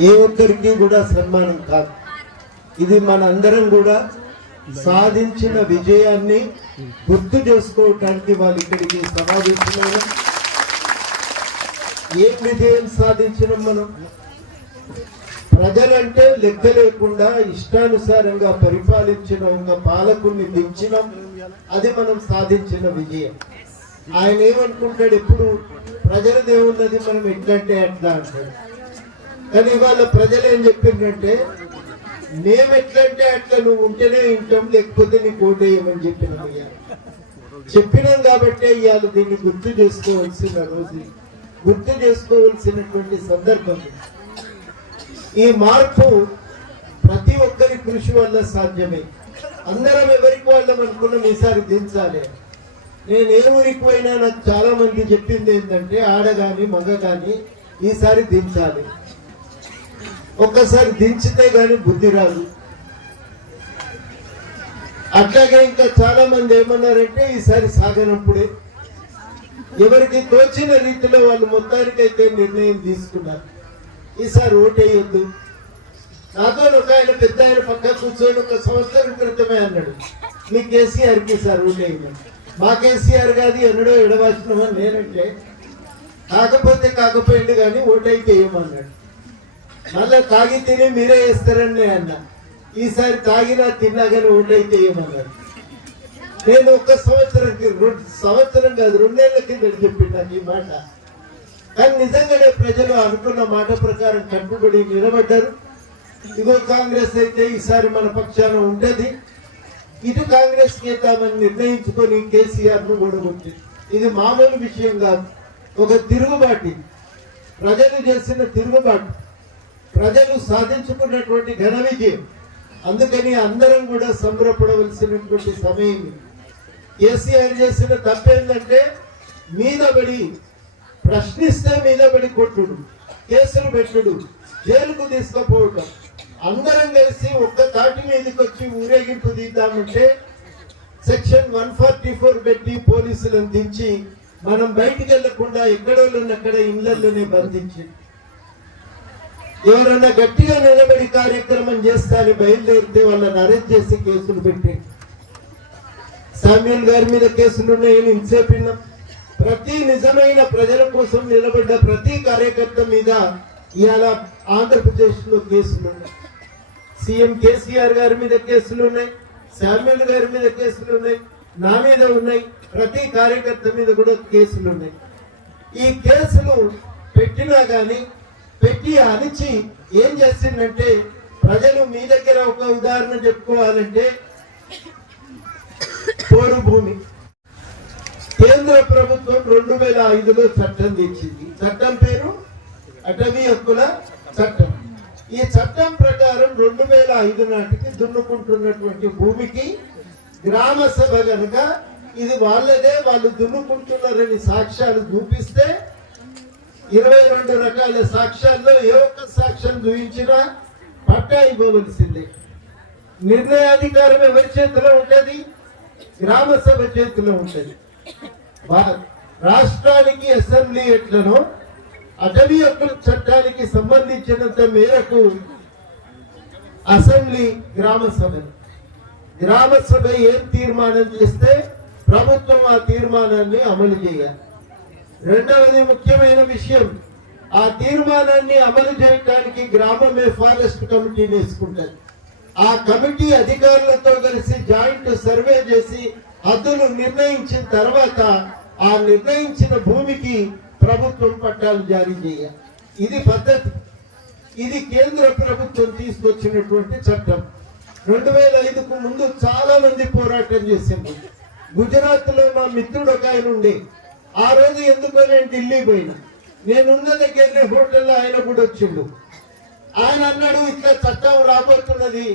ఏ ఒక్కరికి కూడా సన్మానం కాదు. ఇది మనందరం కూడా సాధించిన విజయాన్ని గుర్తు చేసుకోవటానికి వాళ్ళు ఇక్కడికి సమావేశమైన ఏం విజయం సాధించినాం మనం? ప్రజలంటే లెక్క లేకుండా ఇష్టానుసారంగా పరిపాలించిన ఒక పాలకుల్ని అది మనం సాధించిన విజయం. ఆయన ఏమనుకుంటాడు? ఎప్పుడు ప్రజల దేవున్నది మనం ఎట్లంటే అట్లా అంటాడు. కానీ ఇవాళ ప్రజలు ఏం చెప్పిందంటే మేము ఎట్లంటే అట్లా నువ్వు ఉంటేనే వింటాం లేకపోతే నీ ఓటేయమని చెప్పినాం అయ్యా. చెప్పినాం కాబట్టి ఇవాళ దీన్ని గుర్తు చేసుకోవాల్సిన రోజు. గుర్తు చేసుకోవాల్సినటువంటి సందర్భం. ఈ మార్పు ప్రతి ఒక్కరి కృషి వల్ల సాధ్యమే. అందరం ఎవరికి వాళ్ళం అనుకున్నాం ఈసారి దించాలి. నేను ఏ ఊరికి పోయినా నాకు చాలా మంది చెప్పింది ఏంటంటే ఆడగాని మగ కానీ ఈసారి దించాలి. ఒక్కసారి దించితే గాని బుద్ధి రాదు. అట్లాగే ఇంకా చాలా మంది ఏమన్నారంటే ఈసారి సాగనప్పుడే. ఎవరికి తోచిన రీతిలో వాళ్ళు మొత్తానికైతే నిర్ణయం తీసుకున్నారు. ఈసారి ఓటేయొద్దు. నాతో ఒక ఆయన పెద్ద ఆయన పక్క కూర్చొని ఒక సంవత్సరం క్రితమే అన్నాడు. మీ కేసీఆర్కి సార్ ఓటేయండి మా కేసీఆర్ గారి ఎన్నడో ఎడవాసినామని నేనంటే కాకపోతే కాకపోయింది కానీ ఓటైతే ఏమన్నాడు? మళ్ళా తాగి తిని మీరే వేస్తారని అన్న. అన్నా ఈసారి తాగినా తిన్నా కానీ ఓటైతే ఏమన్నారు నేను ఒక్క సంవత్సరం రెండు సంవత్సరం కాదు రెండేళ్ళ కింద చెప్పిండు ఈ మాట. కానీ నిజంగానే ప్రజలు అనుకున్న మాట ప్రకారం కట్టుబడి నిలబడ్డారు. ఇదో కాంగ్రెస్ అయితే ఈసారి మన పక్షాన ఉండేది ఇటు కాంగ్రెస్ చేద్దామని నిర్ణయించుకొని కేసీఆర్ను ఇది మామూలు విషయం కాదు. ఒక తిరుగుబాటు. ప్రజలు చేసిన తిరుగుబాటు. ప్రజలు సాధించుకున్నటువంటి ఘన విజయం. అందుకని అందరం కూడా సంబరపడవలసినటువంటి సమయం కేసీఆర్ చేసిన తప్పేందంటే మీద పడి ప్రశ్నిస్తే మీద పడి కొట్టుడు కేసులు పెట్టుడు జైలుకు తీసుకుపోవటం. అందరం కలిసి ఒక్క తాటి మీదకి వచ్చి ఊరేగింపు తీద్దామంటే సెక్షన్ వన్ ఫార్టీ ఫోర్ పెట్టి పోలీసులను దించి మనం బయటికి వెళ్ళకుండా ఎక్కడోళ్ళనక్కడ ఇళ్ళలోనే బంధించి ఎవరన్నా గట్టిగా నిలబడి కార్యక్రమం చేస్తారని బయలుదేరితే వాళ్ళని అరెస్ట్ చేసి కేసులు పెట్టి. సామ్యుల్ గారి మీద కేసులు ఉన్నాయని ప్రతి నిజమైన ప్రజల కోసం నిలబడ్డ ప్రతి కార్యకర్త మీద ఇవాళ ఆంధ్రప్రదేశ్లో కేసులు ఉన్నాయి. సీఎం కేసీఆర్ గారి మీద కేసులు ఉన్నాయి. శామ్యుల్ గారి మీద కేసులు ఉన్నాయి. నా మీద ఉన్నాయి. ప్రతి కార్యకర్త మీద కూడా కేసులు ఉన్నాయి. ఈ కేసులు పెట్టినా కానీ పెట్టి అణిచి ఏం చేసిందంటే ప్రజలు మీ దగ్గర ఒక ఉదాహరణ చెప్పుకోవాలంటే పోరు భూమి కేంద్ర ప్రభుత్వం రెండు వేల ఐదులో చట్టం తెచ్చింది. చట్టం పేరు అటవీ హక్కుల చట్టం. ఈ చట్టం ప్రకారం రెండు వేల ఐదు నాటికి దున్నుకుంటున్నటువంటి భూమికి గ్రామ సభ గనుక ఇది వాళ్ళదే వాళ్ళు దున్నుకుంటున్నారని సాక్ష్యాలు చూపిస్తే ఇరవై రెండు రకాల సాక్ష్యాల్లో ఏ ఒక్క సాక్ష్యం చూపించినా పట్టా ఇవ్వవలసిందే నిర్ణయాధికారం ఎవరి చేతిలో ఉంటది? గ్రామ సభ చేతిలో ఉంటది. రాష్ట్రానికి అసెంబ్లీ ఎట్లనో అటవీ హక్కుల చట్టానికి సంబంధించినంత మేరకు అసెంబ్లీ గ్రామ సభ. గ్రామ సభ ఏం తీర్మానం చేస్తే ప్రభుత్వం ఆ తీర్మానాన్ని అమలు చేయాలి. రెండవది ముఖ్యమైన విషయం ఆ తీర్మానాన్ని అమలు చేయడానికి గ్రామమే ఫారెస్ట్ కమిటీని వేసుకుంటది ఆ కమిటీ అధికారులతో కలిసి జాయింట్ సర్వే చేసి హద్దులు నిర్ణయించిన తర్వాత ఆ నిర్ణయించిన భూమికి ప్రభుత్వం పట్టాలు జారీ చేయాలి. ఇది పద్ధతి. ఇది కేంద్ర ప్రభుత్వం తీసుకొచ్చినటువంటి చట్టం. రెండు వేల ఐదుకు ముందు చాలా మంది పోరాటం చేసింది గుజరాత్లో మా మిత్రుడు ఒక ఆయన ఉండే. ఆ రోజు ఎందుకో నేను ఢిల్లీ పోయినా నేనున్న దగ్గరనే హోటల్లో ఆయన కూడా వచ్చిండు. ఆయన అన్నాడు ఇట్లా చట్టం రాబోతున్నది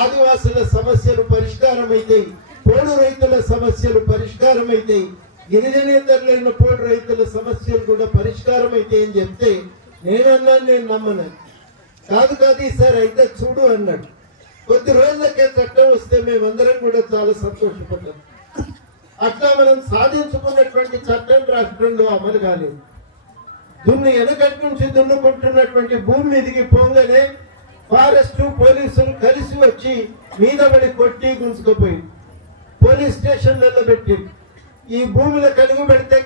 ఆదివాసుల సమస్యలు పరిష్కారం అవుతాయి పోడు రైతుల సమస్యలు పరిష్కారం అవుతాయి గిరిజనేతరులైన పోడు రైతుల సమస్యలు కూడా పరిష్కారం అవుతాయి అని చెప్తే నేనన్నాను నేను నమ్మను. కాదు కాదు ఈసారి అయితే చూడు అన్నాడు. కొద్ది రోజులకే చట్టం వస్తే మేమందరం కూడా చాలా సంతోషపడ్డాం. అట్లా మనం సాధించుకున్నటువంటి చట్టం రాష్ట్రంలో అమలు కాలేదు. దున్ను వెనకటి నుంచి దున్నుకుంటున్నటువంటి భూమి మీదకి పోగానే ఫారెస్ట్ పోలీసులు కలిసి వచ్చి మీద పడి కొట్టి గుంజుకుపోయి పోలీస్ స్టేషన్లలో పెట్టి ఈ భూమిలో కలుగు పెడితే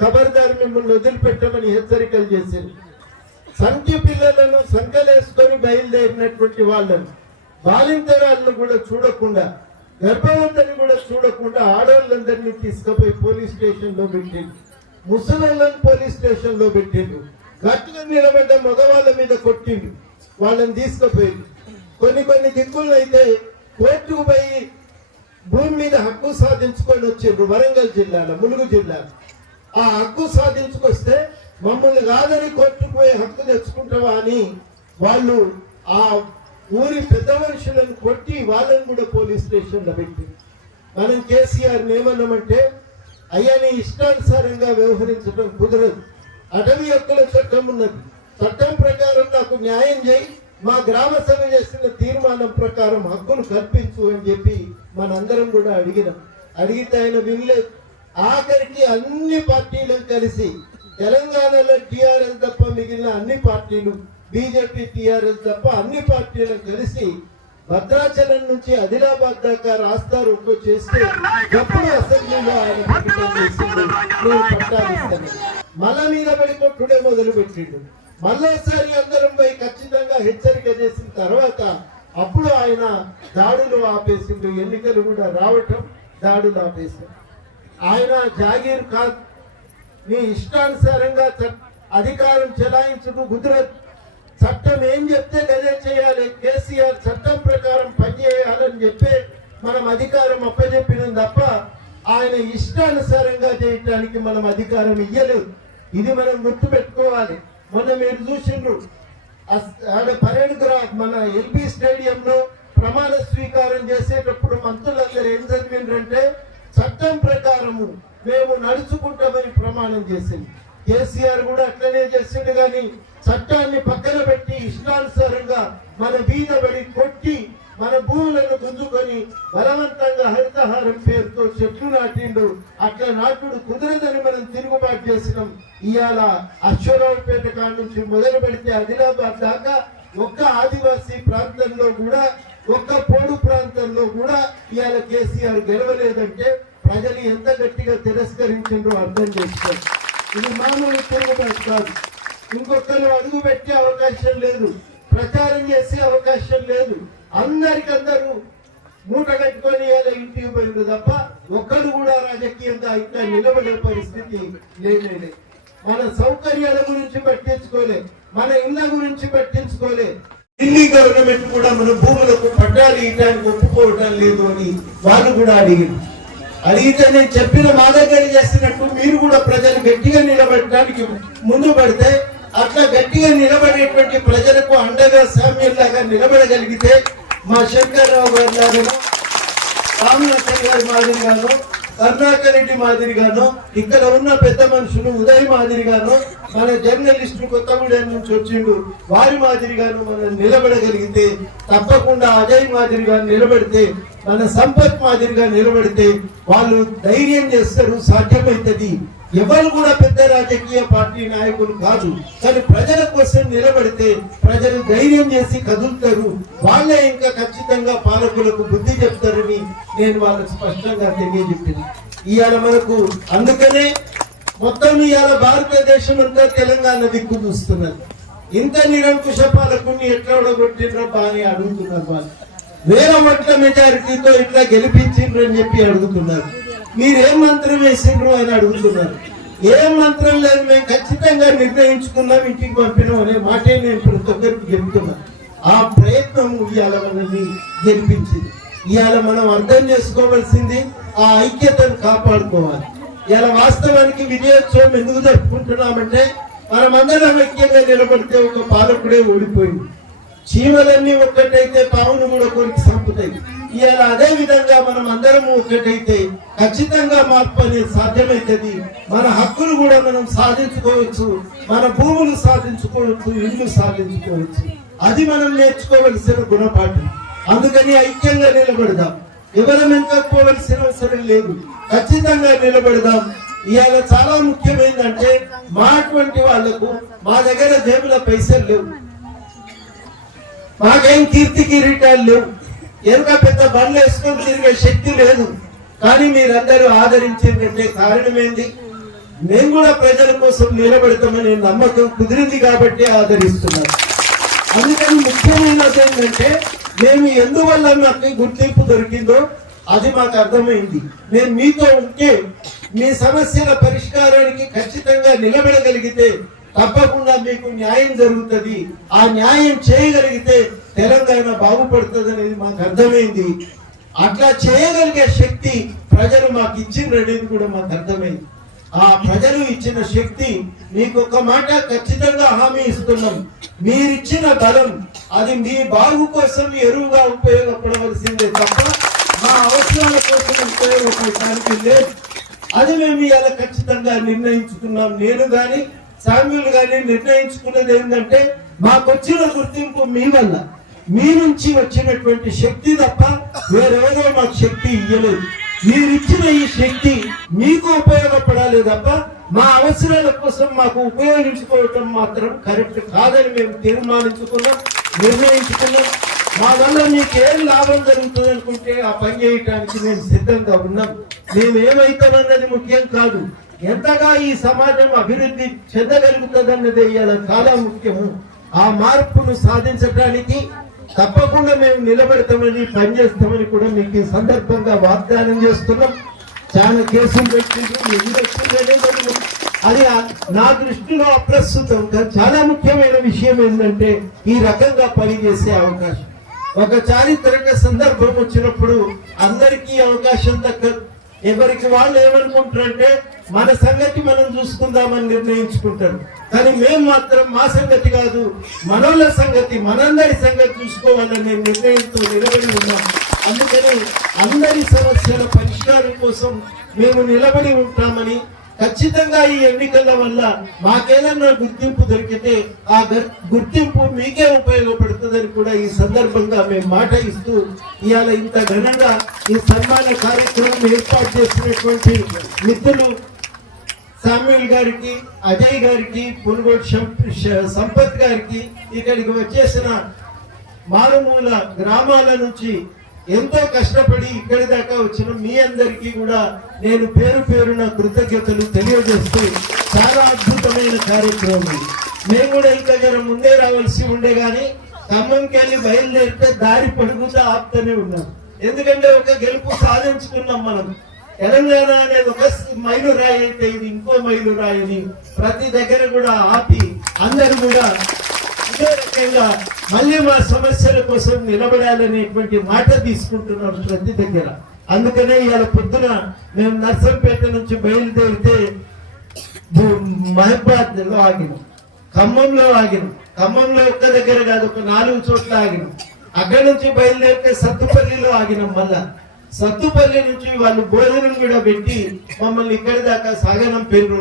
ఖబర్దారు మిమ్మల్ని వదిలిపెట్టమని హెచ్చరికలు చేసింది సంఖ్య పిల్లలను సంకలేసుకొని బయలుదేరినటువంటి వాళ్ళను బాలింతరాలను కూడా చూడకుండా గర్భవంతుని కూడా చూడకుండా ఆడవాళ్ళందరినీ తీసుకుపోయి పోలీస్ స్టేషన్లో పెట్టిండు ముసలిళ్ళని పోలీస్ స్టేషన్లో పెట్టిండు గట్టుగా నిలబడ్డ మగవాళ్ళ మీద కొట్టిండు వాళ్ళని తీసుకుపోయిండు కొన్ని కొన్ని దిక్కులు అయితే కోర్టుకు పోయి భూమి మీద హక్కు సాధించుకొని వచ్చిండ్రు వరంగల్ జిల్లాలో ములుగు జిల్లాలో. ఆ హక్కు సాధించుకొస్తే మమ్మల్ని కాదని కోర్టుకు పోయి హక్కు తెచ్చుకుంటావా అని వాళ్ళు ఆ ఊరి పెద్ద మనుషులను కొట్టి వాళ్ళని కూడా పోలీస్ స్టేషన్లో పెట్టి. మనం కేసీఆర్ ఏమన్నామంటే అయ్యా నీ ఇష్టానుసారంగా వ్యవహరించడం కుదరదు. అటవీ హక్కుల చట్టం ఉన్నది. చట్టం ప్రకారం నాకు న్యాయం చేయి. మా గ్రామ సభ చేసిన తీర్మానం ప్రకారం హక్కును కల్పించు అని చెప్పి మనందరం కూడా అడిగినాం. అడిగితే ఆయన వినలేదు. ఆఖరికి అన్ని పార్టీలు కలిసి తెలంగాణలో టీఆర్ఎస్ తప్ప మిగిలిన అన్ని పార్టీలు బీజేపీ టీఆర్ఎస్ తప్ప అన్ని పార్టీలు కలిసి భద్రాచలం నుంచి ఆదిలాబాద్ దాకా రాస్తా రొక్కు చేస్తే గప్పుడు అసెంబ్లీలో ఆయన నేను మల మీద పడి కొట్టుడే మొదలు పెట్టిండు మళ్ళోసారి అందరం పోయి ఖచ్చితంగా హెచ్చరిక చేసిన తర్వాత అప్పుడు ఆయన దాడులు ఆపేసిండు. ఎన్నికలు కూడా రావటం దాడులు ఆపేసిండు. ఆయన జాగీర్ ఖాన్ నీ ఇష్టానుసారంగా అధికారం చెలాయించడం కుదరదు చట్టం ఏం చెప్తే గదే చేయాలి. కేసీఆర్ చట్టం ప్రకారం పనిచేయాలని చెప్పి మనం అధికారం అప్పచెప్పినాం తప్ప ఆయన ఇష్టానుసారంగా చేయటానికి మనం అధికారం ఇయ్యలేదు. ఇది మనం గుర్తు పెట్టుకోవాలి మొన్న మీరు చూసిండ్రు. అస్- ఆడ పరేడ్ గ్రాఫ్ మన ఎల్బీ స్టేడియంలో ప్రమాణ స్వీకారం చేసేటప్పుడు మంత్రులందరూ ఏం చదివిండ్రంటే చట్టం ప్రకారము మేము నడుచుకుంటామని ప్రమాణం చేసింది. కేసీఆర్ కూడా అట్లనే చేసిండు కానీ చట్టాన్ని పక్కన పెట్టి ఇష్టానుసారంగా మన బీద పడి కొట్టి మన భూములను గుంజుకొని బలవంతంగా హరితహారం పేరుతో చెట్లు నాటిండు. అట్లా నాటుడు కుదరదని మనం తిరుగుబాటు చేసినాం. ఇవాళ అశ్వరావుపేట కాడ నుంచి మొదలు పెడితే ఆదిలాబాద్ దాకా ఒక్క ఆదివాసీ ప్రాంతంలో కూడా ఒక్క పోడు ప్రాంతంలో కూడా ఇవాళ కేసీఆర్ గెలవలేదంటే ప్రజలు ఎంత గట్టిగా తిరస్కరించిండ్రో అర్థం చేసుకోండి ఇది మామూలు తిరుగుబాటు కాదు. ఇంకొకరు అడుగు పెట్టే అవకాశం లేదు. ప్రచారం చేసే అవకాశం లేదు. అందరికందరూ మూట కట్టుకొని ఇలా ఇంటికి పోయింది తప్ప ఒక్కరు కూడా రాజకీయంగా ఇంకా నిలబడే పరిస్థితి లేనే మన సౌకర్యాల గురించి పట్టించుకోలే. మన ఇళ్ళ గురించి పట్టించుకోలే. ఢిల్లీ గవర్నమెంట్ కూడా మన భూములకు పట్టాలు ఇవ్వడానికి ఒప్పుకోవటం లేదు అని వాళ్ళు కూడా అడిగింది అడిగితే నేను చెప్పిన మా దగ్గర చేసినట్టు మీరు కూడా ప్రజలు గట్టిగా నిలబడటానికి ముందు పడితే అట్లా గట్టిగా నిలబడేటువంటి ప్రజలకు అండగా సామ్యంలాగా నిలబడగలిగితే మా శంకర్రావు గారి లాగాను రామలక్ష్మణ్ గారి మాదిరిగాను కరుణాకర్ రెడ్డి మాదిరిగాను ఇక్కడ ఉన్న పెద్ద మనుషులు ఉదయ్ మాదిరిగాను మన జర్నలిస్టు కొత్తగూడెం నుంచి వచ్చిండు వారి మాదిరిగాను మనం నిలబడగలిగితే తప్పకుండా అజయ్ మాదిరిగా నిలబడితే మన సంపత్ మాదిరిగా నిలబడితే వాళ్ళు ధైర్యం చేస్తారు సాధ్యమైతుంది. ఎవరు కూడా పెద్ద రాజకీయ పార్టీ నాయకులు కాదు. కానీ ప్రజల కోసం నిలబడితే ప్రజలు ధైర్యం చేసి కదులుతారు. వాళ్ళే ఇంకా ఖచ్చితంగా పాలకులకు బుద్ధి చెప్తారని నేను వాళ్ళకు స్పష్టంగా తెలియజెప్పింది. ఇవాళ మనకు అందుకనే మొత్తం ఇవాళ భారతదేశం అంతా తెలంగాణ దిక్కు చూస్తున్నారు ఇంత నిరంకుశ పాలకుని ఎట్లా ఓడగొట్టిండ్రబ్బా అని అడుగుతున్నారు వాళ్ళు. వేల ఓట్ల మెజారిటీతో ఇట్లా గెలిపించిండ్రు అని చెప్పి అడుగుతున్నారు. మీరేం మంత్రం వేసిండ్రు అని అడుగుతున్నారు. ఏం మంత్రం లేదు మేము ఖచ్చితంగా నిర్ణయించుకున్నాం ఇంటికి పంపినాం అనే మాటే నేను ఇప్పుడు ఒక్కరికి చెప్తున్నా. ఆ ప్రయత్నం ఇవాళ మనల్ని గెలిపించింది. ఇవాళ మనం అర్థం చేసుకోవాల్సింది ఆ ఐక్యతను కాపాడుకోవాలి. ఇలా వాస్తవానికి విజయోత్సవం ఎందుకు జరుపుకుంటున్నామంటే మనమందరం ఐక్యంగా నిలబడితే ఒక పాలకుడే ఓడిపోయింది. చీమలన్నీ ఒక్కటైతే పావును కూడా కొరికి సంపుతాయి. ఇలా అదే విధంగా మనం అందరము ఒక్కటైతే ఖచ్చితంగా మార్పు అనేది సాధ్యమవుతుంది మన హక్కులు కూడా మనం సాధించుకోవచ్చు. మన భూములు సాధించుకోవచ్చు. ఇల్లు సాధించుకోవచ్చు. అది మనం నేర్చుకోవలసిన గుణపాఠం. అందుకని ఐక్యంగా నిలబడదాం. ఎవరు వెనకపోవలసిన అవసరం లేదు. ఖచ్చితంగా నిలబడదాం. ఇవాళ చాలా ముఖ్యమైనదంటే మా అటువంటి వాళ్ళకు మా దగ్గర జేబుల పైసలు లేవు. మాకేం కీర్తి కిరీటాలు లేవు. ఎనుక పెద్ద బండ్లు వేసుకొని తిరిగే శక్తి లేదు. కానీ మీరందరూ ఆదరించిందంటే కారణం ఏంటి మేము కూడా ప్రజల కోసం నిలబెడతామని నమ్మకం కుదిరింది కాబట్టి ఆదరిస్తున్నాం. అందుకని ముఖ్యమైనది ఏంటంటే మేము ఎందువల్ల మాకు గుర్తింపు దొరికిందో అది మాకు అర్థమైంది. నేను మీతో ఉంటే మీ సమస్యల పరిష్కారానికి ఖచ్చితంగా నిలబడగలిగితే తప్పకుండా మీకు న్యాయం జరుగుతుంది. ఆ న్యాయం చేయగలిగితే తెలంగాణ బాగుపడుతుంది అనేది మాకు అర్థమైంది. అట్లా చేయగలిగే శక్తి ప్రజలు మాకు ఇచ్చిండ్రనేది కూడా మాకు అర్థమైంది. ఆ ప్రజలు ఇచ్చిన శక్తి మీకు ఒక మాట ఖచ్చితంగా హామీ ఇస్తున్నాం. మీరిచ్చిన బలం అది మీ బాగు కోసం ఎరువుగా ఉపయోగపడవలసిందే తప్ప మా అవసరాల కోసం ఉపయోగపడటానికి లేదు. అది మేము ఇలా ఖచ్చితంగా నిర్ణయించుకున్నాం. నేను కానీ సామ్యులు గాని నిర్ణయించుకున్నది ఏంటంటే మాకొచ్చిన గుర్తింపు మీ వల్ల. మీ నుంచి వచ్చినటువంటి శక్తి తప్ప వేరేదో మాకు శక్తి ఇయ్యలేదు. మీరిచ్చిన ఈ శక్తి మీకు ఉపయోగపడాలి తప్ప మా అవసరాల కోసం మాకు ఉపయోగించుకోవటం మాత్రం కరెక్ట్ కాదని మేము తీర్మానించుకున్నాం నిర్ణయించుకున్నాం. మా వల్ల మీకు ఏం లాభం జరుగుతుంది అనుకుంటే ఆ పని చేయటానికి మేము సిద్ధంగా ఉన్నాం. మేము ముఖ్యం కాదు. ఎంతగా ఈ సమాజం అభివృద్ధి చెందగలుగుతుందన్నది ఇవాళ చాలా ముఖ్యము. ఆ మార్పును సాధించడానికి తప్పకుండా మేము నిలబెడతామని పనిచేస్తామని కూడా మీకు ఈ సందర్భంగా వాగ్దానం చేస్తున్నాం. చాలా కేసులు పెట్టిండ్రు అది నా దృష్టిలో అప్రస్తుతం చాలా ముఖ్యమైన విషయం ఏంటంటే ఈ రకంగా పనిచేసే అవకాశం. ఒక చారిత్రక సందర్భం వచ్చినప్పుడు అందరికీ అవకాశం దక్కదు. ఎవరికి వాళ్ళు ఏమనుకుంటారంటే మన సంగతి మనం చూసుకుందామని నిర్ణయించుకుంటారు. కానీ మేము మాత్రం మా సంగతి కాదు మనోళ్ళ సంగతి మనందరి సంగతి చూసుకోవాలనే నిర్ణయంతో నిలబడి ఉన్నాం. అందుకని అందరి సమస్యల పరిష్కారం కోసం మేము నిలబడి ఉంటామని ఖచ్చితంగా ఈ ఎన్నికల వల్ల మాకేదన్నా గుర్తింపు దొరికితే ఆ గుర్తింపు మీకే ఉపయోగపడుతుందని కూడా ఈ సందర్భంగా మేము మాట ఇస్తూ ఇవాళ ఇంత ఘనంగా ఈ సన్మాన కార్యక్రమం ఏర్పాటు చేసినటువంటి మిత్రులు శామ్యుల్ గారికి అజయ్ గారికి పునుగోడు సంపత్ గారికి ఇక్కడికి వచ్చేసిన మారుమూల గ్రామాల నుంచి ఎంతో కష్టపడి ఇక్కడి దాకా వచ్చిన మీ అందరికీ కూడా నేను పేరు పేరున కృతజ్ఞతలు తెలియజేస్తూ చాలా అద్భుతమైన కార్యక్రమం. ఇది మేము కూడా ఇంకా జర ముందే రావాల్సి ఉండే కానీ ఖమ్మంకి వెళ్ళి బయలుదేరితే దారి పడుకుంటూ ఆపుతూనే ఉన్నాం. ఎందుకంటే ఒక గెలుపు సాధించుకున్నాం మనం. తెలంగాణ అనేది ఒక మైలు రాయి అయితే ఇది ఇంకో మైలు రాయని ప్రతి దగ్గర కూడా ఆపి అందరూ కూడా ఇదే రకంగా మళ్ళీ మా సమస్యల కోసం నిలబడాలనేటువంటి మాట తీసుకుంటున్నాం ప్రతి దగ్గర. అందుకనే ఇవాళ పొద్దున మేము నర్సంపేట నుంచి బయలుదేరితే మహబాద్లో ఆగినాం. ఖమ్మంలో ఆగినాం. ఖమ్మంలో ఒక్క దగ్గర కాదు ఒక నాలుగు చోట్ల ఆగినాం. అక్కడ నుంచి బయలుదేరితే సత్తుపల్లిలో ఆగినాం మళ్ళా. సత్తుపల్లి నుంచి వాళ్ళు భోజనం కూడా పెట్టి మమ్మల్ని ఇక్కడి దాకా సాగనం పేరు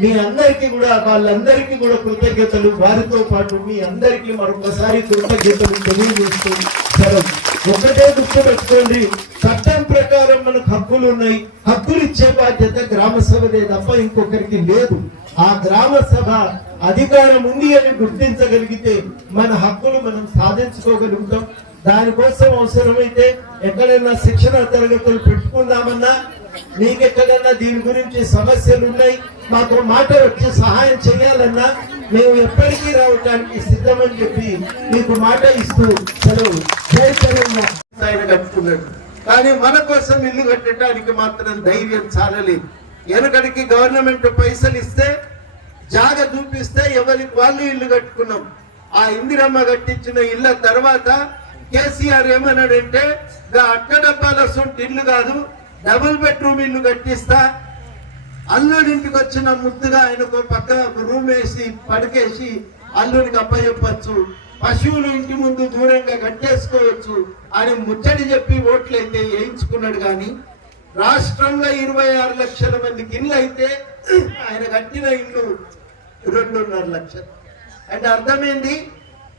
మీ అందరికీ కూడా వాళ్ళందరికీ కూడా కృతజ్ఞతలు. వారితో పాటు మీ అందరికీ మరొకసారి కృతజ్ఞతలు తెలియజేస్తూ సెలవు. ఒకటే గుర్తు పెట్టుకోండి. చట్టం ప్రకారం మనకు హక్కులు ఉన్నాయి. హక్కులు ఇచ్చే బాధ్యత గ్రామ సభదే తప్ప ఇంకొకరికి లేదు. ఆ గ్రామ సభ అధికారం ఉంది అని గుర్తించగలిగితే మన హక్కులు మనం సాధించుకోగలుగుతాం. దానికోసం అవసరమైతే ఎక్కడైనా శిక్షణ తరగతులు పెట్టుకుందామన్నా మీకు దీని గురించి సమస్యలు ఉన్నాయి మాకు మాట వచ్చి సహాయం చేయాలన్నా మేము ఎప్పటికీ రావటానికి సిద్ధమని చెప్పి మీకు మాట ఇస్తూ సెలవు. జై ఆయన కట్టుకున్నాడు కానీ మన కోసం ఇల్లు కట్టడానికి మాత్రం ధైర్యం చాలలేదు. వెనకడికి గవర్నమెంట్ పైసలు ఇస్తే జాగ చూపిస్తే ఎవరికి వాళ్ళు ఇల్లు కట్టుకున్నాం. ఆ ఇందిరమ్మ కట్టించిన ఇళ్ళ తర్వాత కేసీఆర్ ఏమన్నాడంటే అట్ట డబ్బాల సొంటి ఇల్లు కాదు డబుల్ బెడ్రూమ్ ఇల్లు కట్టిస్తా అల్లుడింటికి వచ్చిన ముద్దుగా ఆయనకు పక్క రూమ్ వేసి పడకేసి అల్లుడికి అప్పచెప్పచ్చు. పశువులు ఇంటి ముందు దూరంగా కట్టేసుకోవచ్చు అని ముచ్చడి చెప్పి ఓట్లయితే వేయించుకున్నాడు కానీ రాష్ట్రంలో ఇరవై ఆరు లక్షల మందికి ఇల్లు అయితే ఆయన కట్టిన ఇల్లు రెండున్నర లక్షలు. అంటే అర్థమైంది?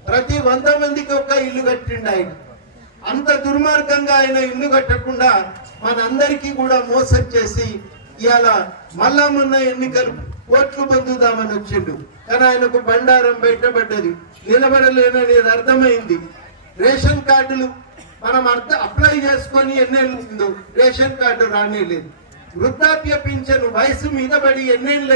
ప్రతి వంద మందికి ఒక ఇల్లు కట్టిండు ఆయన. అంత దుర్మార్గంగా ఆయన ఇల్లు కట్టకుండా మనందరికీ కూడా మోసం చేసి ఇవాళ మళ్ళా మొన్న ఎన్నికలు ఓట్లు పొందుదామని వచ్చిండు. కానీ ఆయనకు బండారం బయటపడ్డది. నిలబడలేననేది అర్థమైంది. రేషన్ కార్డులు మనం అర్థం అప్లై చేసుకొని ఎన్నేళ్ళు రేషన్ కార్డు రానేలేదు. వృద్ధాప్య పింఛను వయసు మీద పడి ఎన్నేళ్ళు